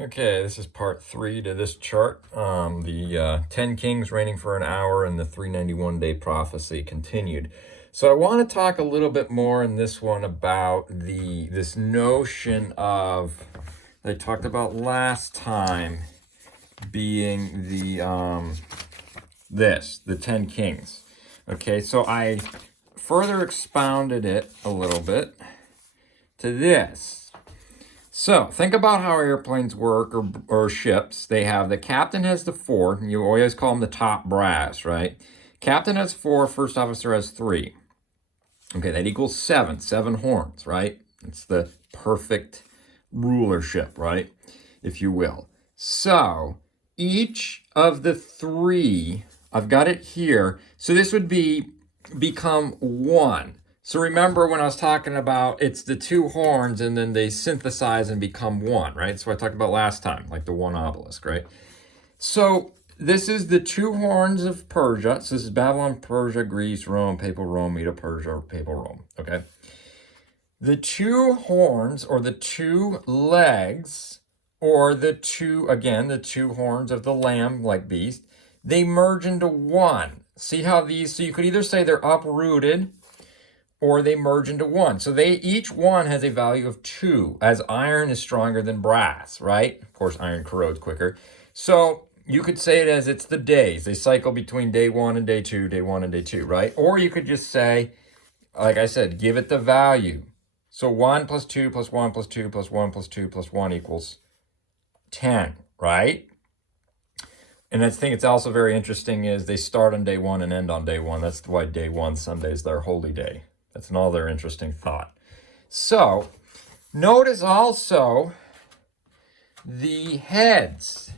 Okay, this is part 3 to this chart. The 10 kings reigning for an hour and the 391-day prophecy continued. So I want to talk a little bit more in this one about this notion of, that I talked about last time, being the 10 kings. Okay, so I further expounded it a little bit to this. So think about how airplanes work, or ships. They have, the captain has the 4. You always call them the top brass, right? Captain has 4, first officer has 3. Okay, that equals 7. 7 horns, right? It's the perfect rulership, right? If you will. So each of the 3, I've got it here. So this would become 1. So remember when I was talking about, it's the 2 horns and then they synthesize and become 1, right? That's what I talked about last time, like the 1 obelisk, right? So this is the 2 horns of Persia. So this is Babylon, Persia, Greece, Rome, Papal Rome, Mido-Persia, Papal Rome, okay? The 2 horns, or the 2 legs, or the 2 horns of the lamb-like beast, they merge into 1. See how these, so you could either say they're uprooted or they merge into 1. So each one has a value of 2, as iron is stronger than brass, right? Of course, iron corrodes quicker. So you could say it as it's the days. They cycle between day 1 and day 2, day 1 and day 2, right? Or you could just say, like I said, give it the value. So 1 plus 2 plus 1 plus 2 plus 1 plus 2 plus 1 equals 10, right? And I think it's also very interesting is they start on day 1 and end on day 1. That's why day 1, Sunday, is their holy day. That's another interesting thought. So notice also the heads.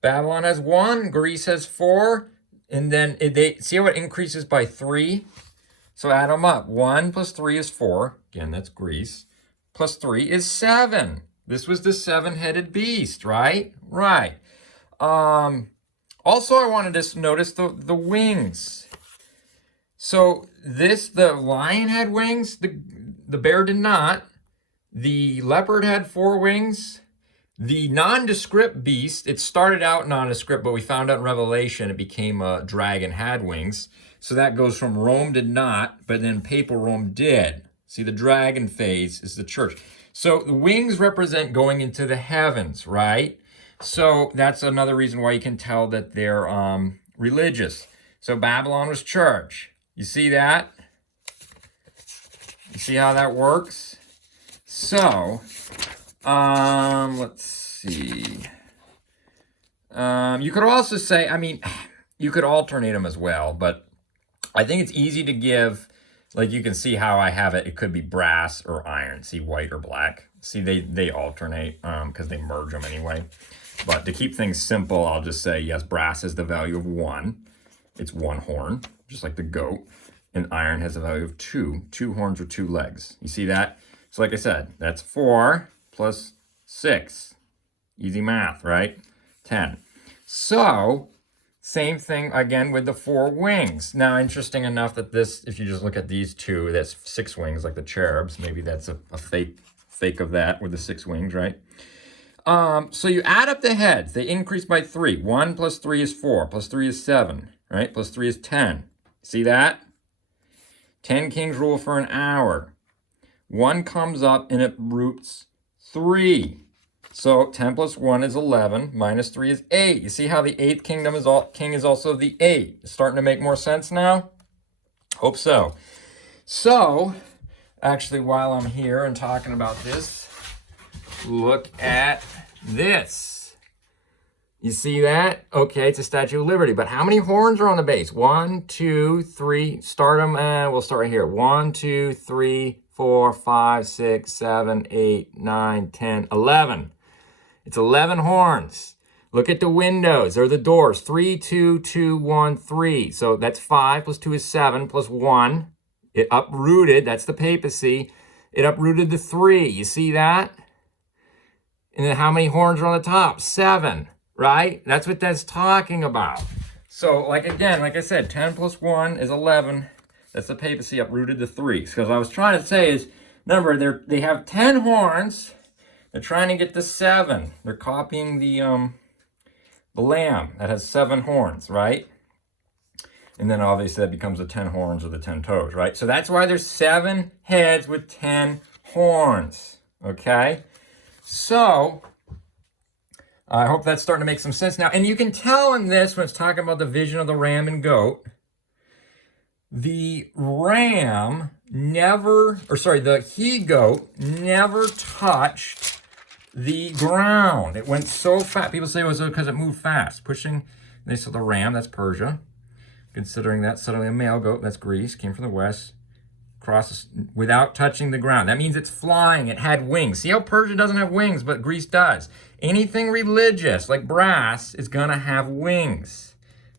Babylon has 1, Greece has 4, and then they see how it increases by 3. So add them up. 1 plus 3 is 4. Again, that's Greece. Plus 3 is 7. This was the 7-headed beast, right? Right. Also, I wanted to notice the wings. So the lion had wings, the bear did not. The leopard had 4 wings. The nondescript beast, it started out nondescript, but we found out in Revelation it became a dragon, had wings. So that goes from Rome did not, but then Papal Rome did. See, the dragon phase is the church. So the wings represent going into the heavens, right? So that's another reason why you can tell that they're religious. So Babylon was church. You see that? You see how that works? So, let's see. You could also say, I mean, you could alternate them as well, but I think it's easy to give, like you can see how I have it. It could be brass or iron. See, white or black. See, they alternate because they merge them anyway. But to keep things simple, I'll just say, yes, brass has the value of 1. It's 1 horn, just like the goat. And iron has a value of 2. 2 horns or 2 legs. You see that? So like I said, that's 4 plus 6. Easy math, right? 10. So, same thing again with the 4 wings. Now, interesting enough that this, if you just look at these 2, that's 6 wings like the cherubs. Maybe that's a fake of that with the 6 wings, right? So you add up the heads. They increase by 3. 1 plus 3 is 4. Plus 3 is 7, right? Plus 3 is 10. See that? 10 kings rule for an hour. 1 comes up and it roots 3. So 10 plus 1 is 11. Minus 3 is 8. You see how the 8th kingdom king is also the 8. It's starting to make more sense now? Hope so. So, actually, while I'm here and talking about this, look at this. You see that? Okay, it's a Statue of Liberty. But how many horns are on the base? 1, 2, 3. Start them, and we'll start right here. 1, 2, 3, 4, 5, 6, 7, 8, 9, 10, 11. It's 11 horns. Look at the windows or the doors. 3, 2, 2, 1, 3. So that's 5 plus 2 is 7 plus 1. It uprooted. That's the papacy. It uprooted the 3. You see that? And then how many horns are on the top? 7. Right? That's what that's talking about. So, like I said, 10 plus 1 is 11. That's the papacy uprooted the 3. Because I was trying to say is, remember, they have 10 horns. They're trying to get the 7. They're copying the lamb that has 7 horns, right? And then obviously that becomes the 10 horns or the 10 toes, right? So that's why there's 7 heads with 10 horns, okay? So I hope that's starting to make some sense now. And you can tell in this, when it's talking about the vision of the ram and goat, the ram never, or sorry, the he-goat never touched the ground. It went so fast. People say it was because it moved fast. Pushing, they saw the ram, that's Persia. Considering that suddenly a male goat, that's Greece, came from the west, crosses without touching the ground. That means it's flying. It had wings. See how Persia doesn't have wings, but Greece does. Anything religious, like brass, is going to have wings.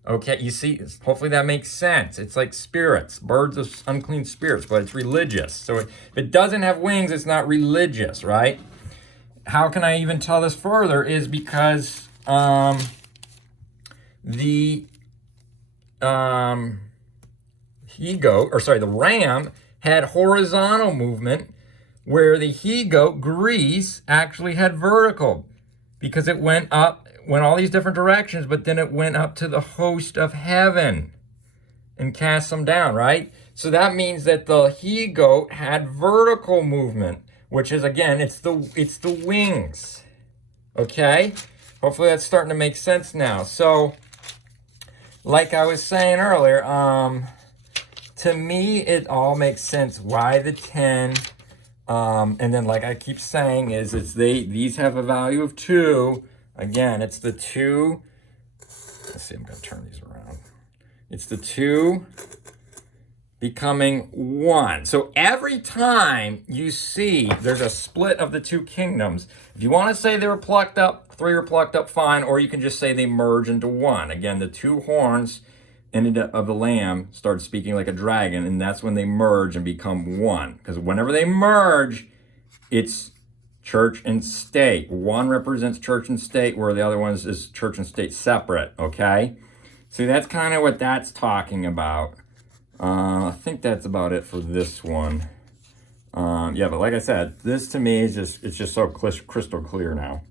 Okay, you see, hopefully that makes sense. It's like spirits. Birds are unclean spirits, but it's religious. So if it doesn't have wings, it's not religious, right? How can I even tell this further is because the he-goat, or sorry, the ram had horizontal movement, where the he-goat, Greece, actually had vertical, because it went up, went all these different directions, but then it went up to the host of heaven and cast them down, right? So that means that the he-goat had vertical movement, which is, again, it's the wings, okay? Hopefully that's starting to make sense now. So, like I was saying earlier, to me, it all makes sense. Why the 10? And then, like I keep saying, these have a value of 2. Again, it's the 2. Let's see, I'm going to turn these around. It's the 2 becoming 1. So every time you see there's a split of the 2 kingdoms, if you want to say they were plucked up, 3 were plucked up, fine, or you can just say they merge into 1. Again, the 2 horns of the lamb started speaking like a dragon, and that's when they merge and become 1. Because whenever they merge, it's church and state. 1 represents church and state, where the other one is church and state separate, okay? So that's kind of what that's talking about. I think that's about it for this one. Yeah, but like I said, this to me is it's just so crystal clear now.